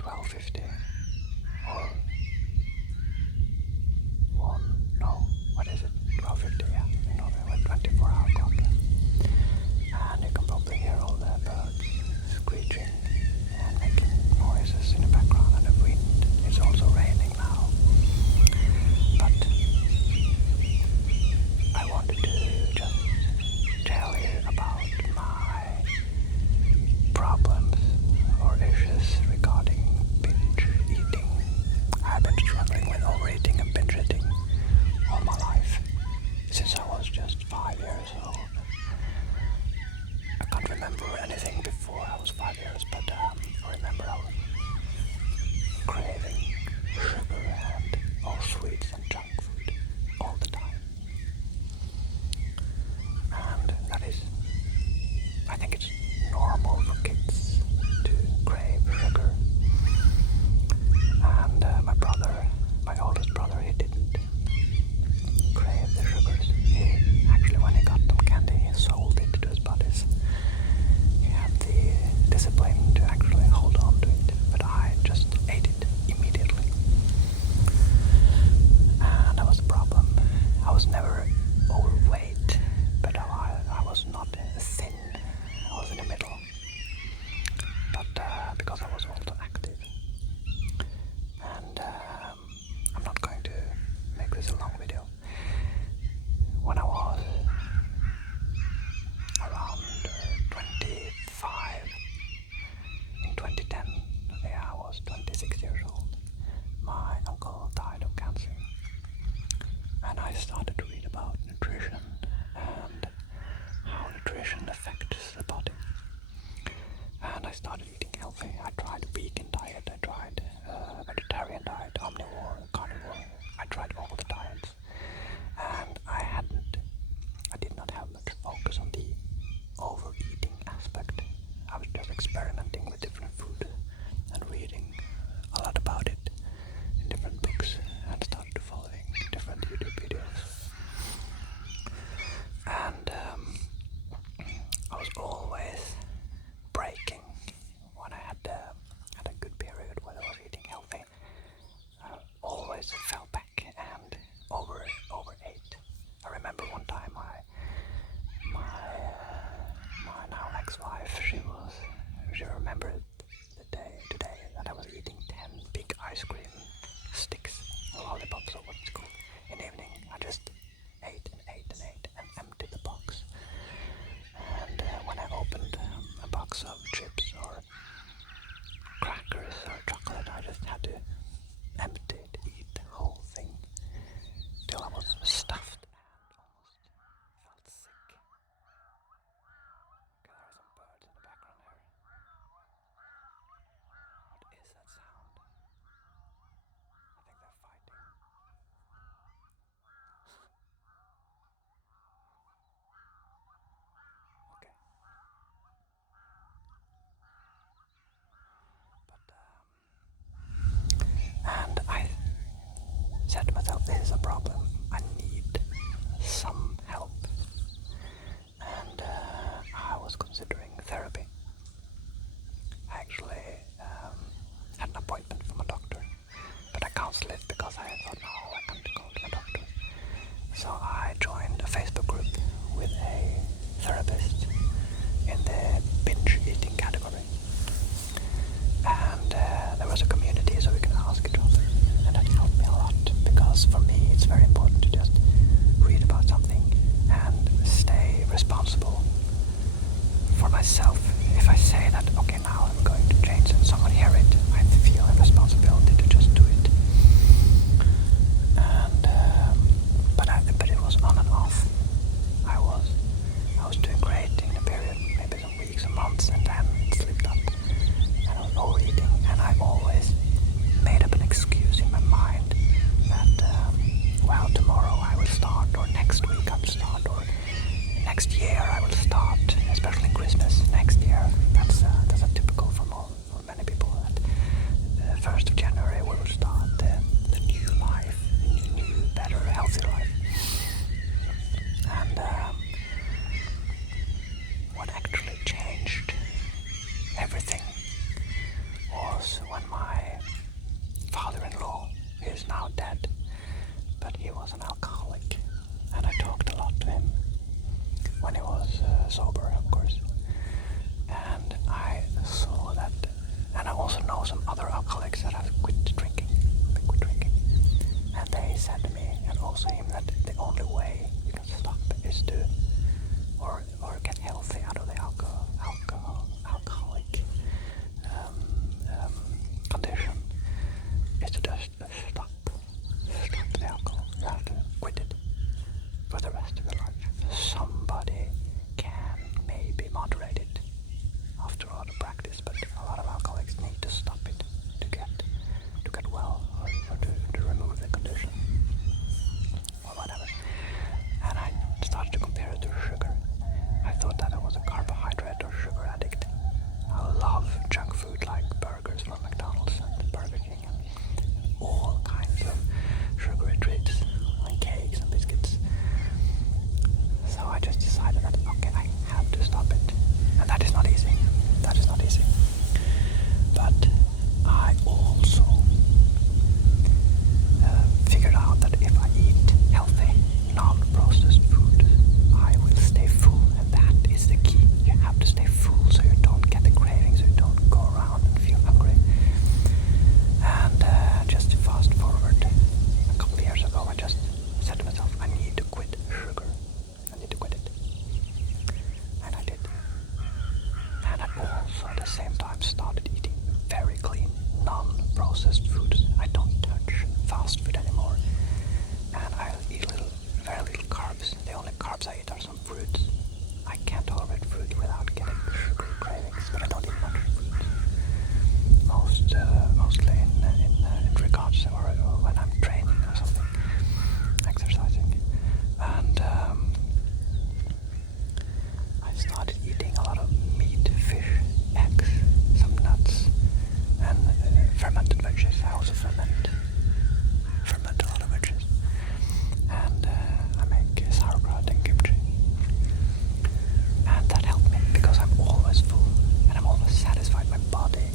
12:50 or 1, no, what is it, 12:50, yeah, no, 24-hour clock, yeah. And you can probably hear all the birds screeching and making noises in the background, and the wind. It's also raining now, but I wanted to just tell you about my problems or issues regarding binge eating. I've been struggling with overeating and binge eating all my life, since I was just 5 years old. I can't remember anything before I was 5 years, but I remember I was craving sugar and all sweets and junk food all the time. And that is, I think it's normal for kids to crave sugar. And my oldest brother, he didn't crave the sugars. He actually, when he got them candy, he sold it to his buddies. He had the discipline to actually hold on to it, but I just ate it immediately. And that was the problem. I was never overweight, but I was not thin. I was in the middle. But because I was also active. And I'm not going to make this a long video. When I was around 25, in 2010, yeah, I was 26 years old, my uncle died of cancer. And I started to read about nutrition and how nutrition affects the body. And I started eating healthy. I tried a vegan diet, I tried a vegetarian diet, omnivore, carnivore. I tried all the diets. And I did not have much focus on the overeating aspect. I was just experimenting with different food and reading a lot about it in different books, and started following different YouTube videos. And I was always breaking when I had a good period where I was eating healthy. I always fell back and overate. I remember one time my now ex-wife, she remembered the day today that I was eating 10 big ice cream sticks, lollipops or what it's called, in the evening. I just ate and emptied the box. And when I opened a box of chips or crackers or chocolate, I just had to empty it, eat the whole thing, till I was stuffed and almost felt sick. Okay, there are some birds in the background here. What is that sound? I think they're fighting. Okay. And I said to myself, this is a problem. I need some help. And I was considering therapy. I actually had an appointment from a doctor, but I canceled it because I thought, no, I can't go to my doctor. So I joined a Facebook group with a therapist in the binge eating category. And there was a community, so we can ask each other. And that helped me a lot, because for me it's very important to just read about something and stay responsible for myself. If I say that, okay, now I'm going to change, and someone hear it, I feel a responsibility to just do it. And but it was on and off. I was doing great in a period, maybe some weeks or months, and then it slipped up. And I was overeating, and I always made up an excuse in my mind that, well, tomorrow I will start, or next week I will start, or next year I will start, especially Christmas next year. That's a typical for many people, that the 1st of January we will start the new life, new, better, healthy life. And what actually changed everything was when my processed foods. I don't touch fast food anymore, and I'll eat very little carbs. The only carbs I eat are some fruits. I can't tolerate fruit without getting sugar cravings, but I don't eat much fruit. Mostly in regards or when I'm training or something, exercising, and I started eating a lot of meat, fish, eggs, some nuts, and fermented veggies. I also ferment a lot of veggies, and I make sauerkraut and kimchi, and that helped me because I'm always full and I'm always satisfied. My body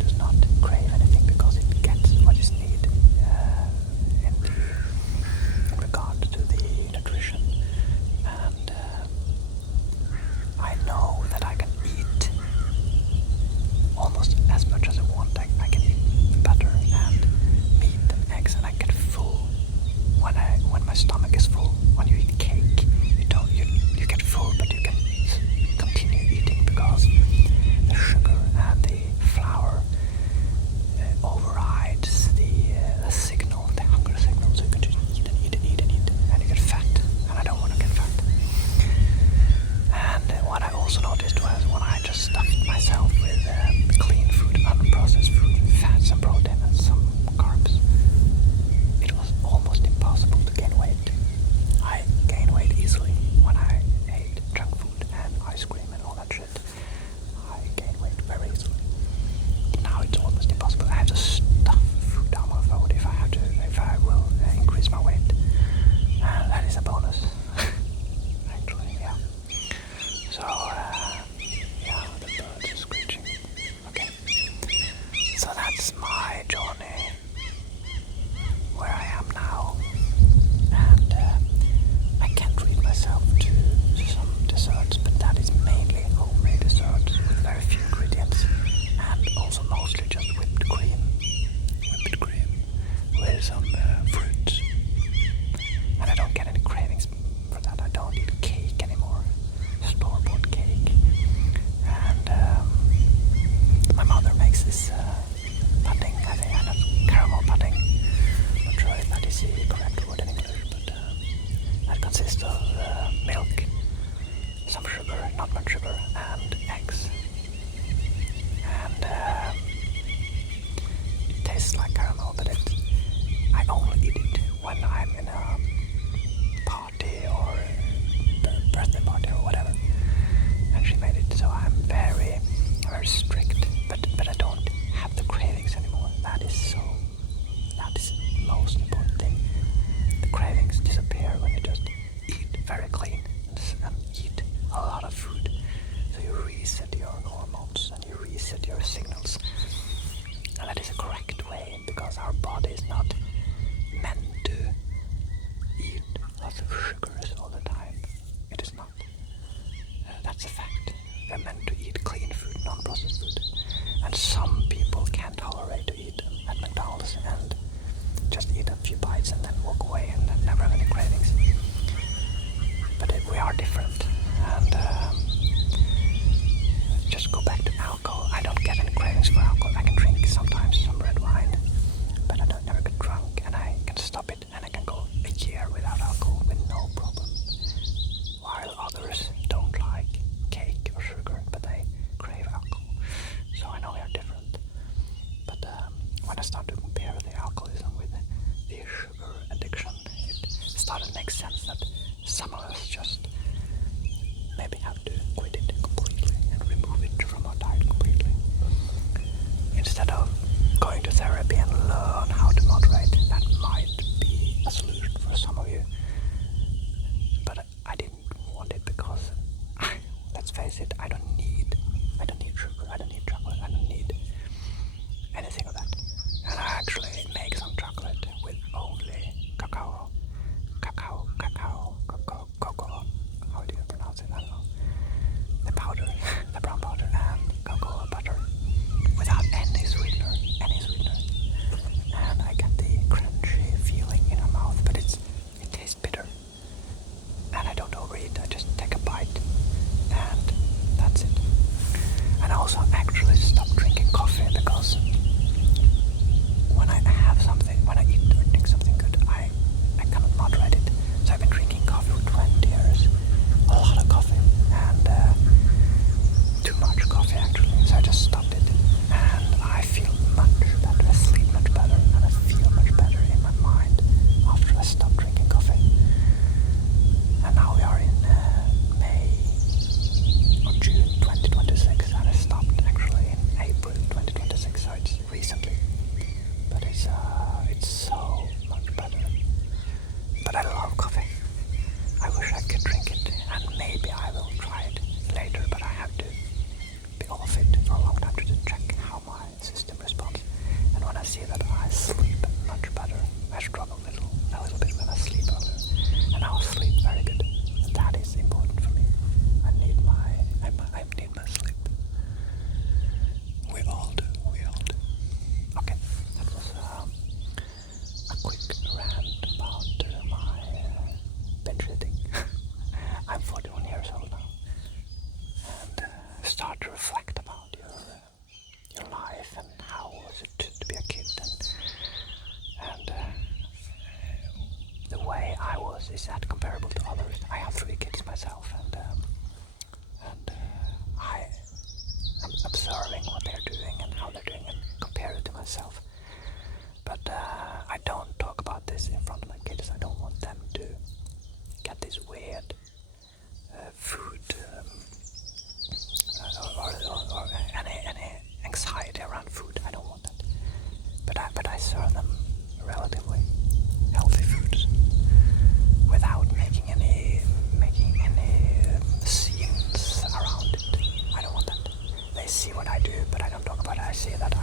does not crave anything because it gets what it needs in regard to the nutrition, and I know that I can eat almost as much as I want. I can eat butter and meat and eggs, and I get full when my stomach is full. When you eat cake, you get full, but you can continue eating because the sugar and the flour overrides the signal, the hunger signal. So you can just eat and eat and eat and eat, and you get fat. And I don't want to get fat. And what I also noticed was when I just stuffed myself with clean food, unprocessed food, fats and protein and some carbs, it was almost impossible to gain weight. I gained weight easily when I ate junk food and ice cream and all that shit. I gained weight very easily. Now it's almost impossible. I have to stuff food down my throat if I will increase my weight. And that is a bonus. Actually, yeah. So, yeah, the birds are screeching. Okay. So that's my journey, where I am now. And I can't treat myself to some desserts, but that is mainly homemade desserts with very few ingredients, and also mostly just whipped cream with some fruits. And I don't get any cravings for that. I don't eat cake anymore, store-bought cake. And my mother makes this pudding, I think, caramel pudding. I'm not sure if that is the correct word in English, but that consists of milk, some sugar, not much sugar, and eggs. And it tastes like caramel, but I only eat it when I'm in a party or a birthday party or whatever. And she made it, so I'm very, very strict, but I don't have the cravings anymore. That is the most important thing. The cravings disappear when you just eat very clean and eat a lot of food. So you reset your hormones and you reset your signals. And that is a correct way, because our body is not meant to eat lots of sugars all the time. It is not. That's a fact. We're meant to eat clean food, non-processed food. And some people can't tolerate to eat at McDonald's and just eat a few bites and then walk away and never have any cravings. But we are different. And just go back to alcohol. I don't get any cravings for alcohol. I can drink sometimes some red wine, but I don't never get drunk, and I can stop it, and I can go a year without alcohol with no problem. While others don't like cake or sugar, but they crave alcohol. So I know we are different. But when I start to compare the alcoholism with the sugar addiction, it started to make sense that some of us just maybe have to quit it completely and remove it from our diet completely. Instead of going to therapy and learn how to moderate, that might be a solution for some of you. But I didn't want it because, let's face it, I don't need sugar, I don't need chocolate, I don't need anything of that. And I actually make some chocolate with only cocoa, how do you pronounce it? I don't know. The powder, the brown powder, and cocoa butter, without any sweetener. And I get the crunchy feeling in my mouth, but it tastes is that comparable to others? I have 3 kids myself, and I am observing what they're doing and how they're doing and compare it to myself. But I don't talk about this in front of my kids. I don't want them to get this weird food or any anxiety around food. I don't want that. But I serve them relatively healthy foods without making any scenes around it. I don't want that. They see what I do, but I don't talk about it. I say that